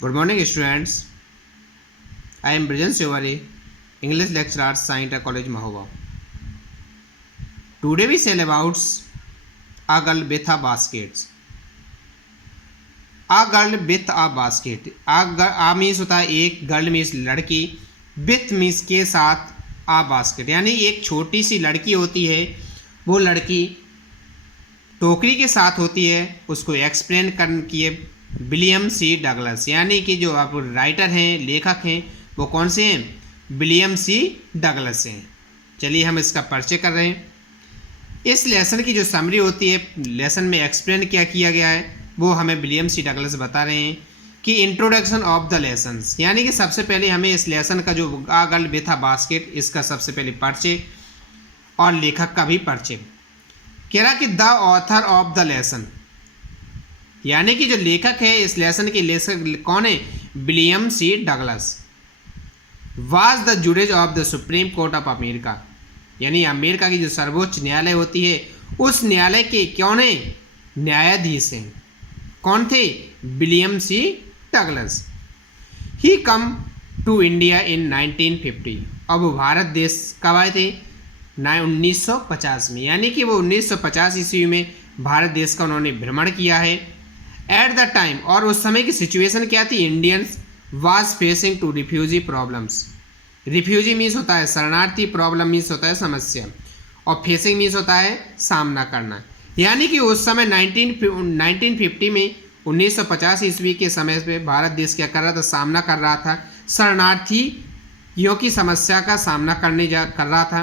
Good morning, students. I am Brijan Shivari, English lecturer, Science College, Mahova. Today we shall about a girl with a basket. A girl with a basket. A means होता है एक, girl means लड़की, with means के साथ, आ basket यानी एक छोटी सी लड़की होती है, वो लड़की टोकरी के साथ होती है। उसको एक्सप्लेन कर किए विलियम सी डगलस, यानी कि जो आप राइटर हैं, लेखक हैं, वो कौन से हैं? विलियम सी डगलस हैं। चलिए हम इसका परिचय कर रहे हैं। इस लेसन की जो समरी होती है, लेसन में एक्सप्लेन क्या किया गया है, वो हमें विलियम सी डगलस बता रहे हैं कि इंट्रोडक्शन ऑफ द लेसन्स, यानी कि सबसे पहले हमें इस लेसन का जो आ गर्ल विथ अ बास्केट, इसका सबसे पहले परिचय और लेखक का भी परिचय। कह रहा कि the author of the lesson, यानी कि जो लेखक है इस लेसन के लेखक कौन है? William C Douglas. Was the judges of the supreme court of America, यानी अमेरिका की जो सर्वोच्च न्यायालय होती है, उस न्यायालय के कौन है? न्यायाधीश हैं। कौन थे? William C Douglas. He come to India in 1950, अब वो भारत देश कब आए थे? 1950 में, यानी कि वो 1950 ईस्वी में भारत देश का उन्होंने भ्रमण किया है। एट द टाइम, और उस समय की सिचुएशन क्या थी? Indians was facing to refugee problems. Refugee means होता है शरणार्थी, प्रॉब्लम मीन्स होता है समस्या, और फेसिंग मीन्स होता है सामना करना। यानी कि उस समय 1950 में 1950 ईस्वी के समय पे भारत देश क्या कर रहा था? सामना कर रहा था शरणार्थियों की समस्या का सामना कर रहा था।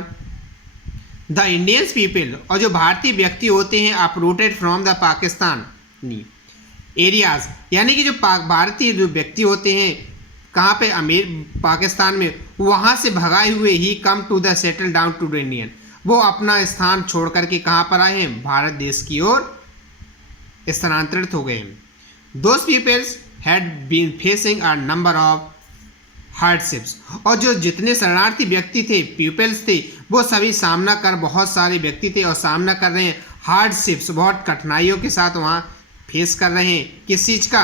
द इंडियंस पीपल, और जो भारतीय व्यक्ति होते हैं, uprooted from the Pakistani areas, यानी कि जो भारतीय जो व्यक्ति होते हैं कहाँ पे? पाकिस्तान में, वहाँ से भगाए हुए ही come to the settle down to the Indian, वो अपना स्थान छोड़ करके कहाँ पर आए हैं? भारत देश की ओर स्थानांतरित हो गए हैं। Those peoples had been facing a number of hardships, और जो जितने शरणार्थी व्यक्ति थे, पीपल्स थे, वो सभी सामना कर, बहुत सारे व्यक्ति थे और सामना कर रहे हैं हार्डशिप्स, बहुत कठिनाइयों के साथ वहाँ फेस कर रहे हैं। किस चीज़ का?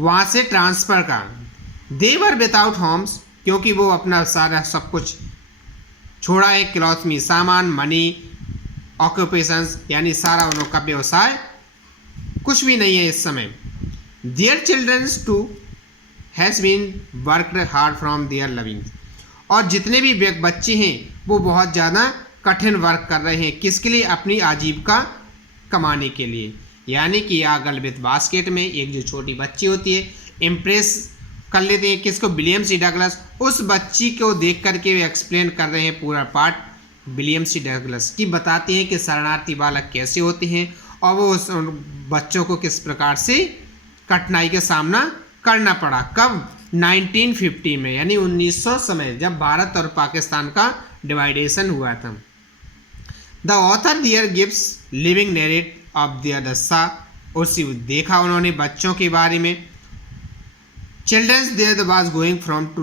वहाँ से ट्रांसफ़र का। दे वर विदाउट होम्स, क्योंकि वो अपना सारा सब कुछ छोड़ा है। क्लॉथ में सामान, मनी, ऑक्यूपेशंस, यानी सारा उनका व्यवसाय कुछ भी नहीं है इस समय। Their childrens too has been worked hard from their loving, और जितने भी बच्चे हैं वो बहुत ज़्यादा कठिन वर्क कर रहे हैं। किसके लिए? अपनी आजीविका कमाने के लिए। यानी कि आ गर्ल विथ बास्केट में एक जो छोटी बच्ची होती है, इम्प्रेस कर लेते हैं किसको? William C Douglas. उस बच्ची को देख करके वे एक्सप्लेन कर रहे हैं पूरा पार्ट विलियम सी डगलस की, बताते हैं कि शरणार्थी बालक कैसे होते हैं और वो उस बच्चों को किस प्रकार से कठिनाई का सामना करना पड़ा। कब? 1950 में, यानी 1900 समय, जब भारत और पाकिस्तान का डिवाइडेशन हुआ था। The author there gives living narrate of their दशा, उसी देखा उन्होंने बच्चों के बारे में। Childrens there was going from to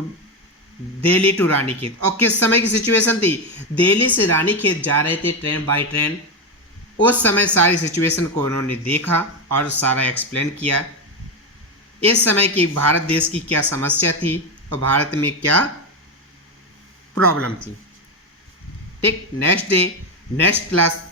Delhi to Ranikhet, और किस समय की सिचुएशन थी? दिल्ली से रानीखेत जा रहे थे ट्रेन, बाई ट्रेन। उस समय सारी सिचुएशन को उन्होंने देखा और सारा एक्सप्लेन किया। इस समय की भारत देश की क्या समस्या थी और भारत में क्या प्रॉब्लम थी। ठीक, नेक्स्ट डे नेक्स्ट क्लास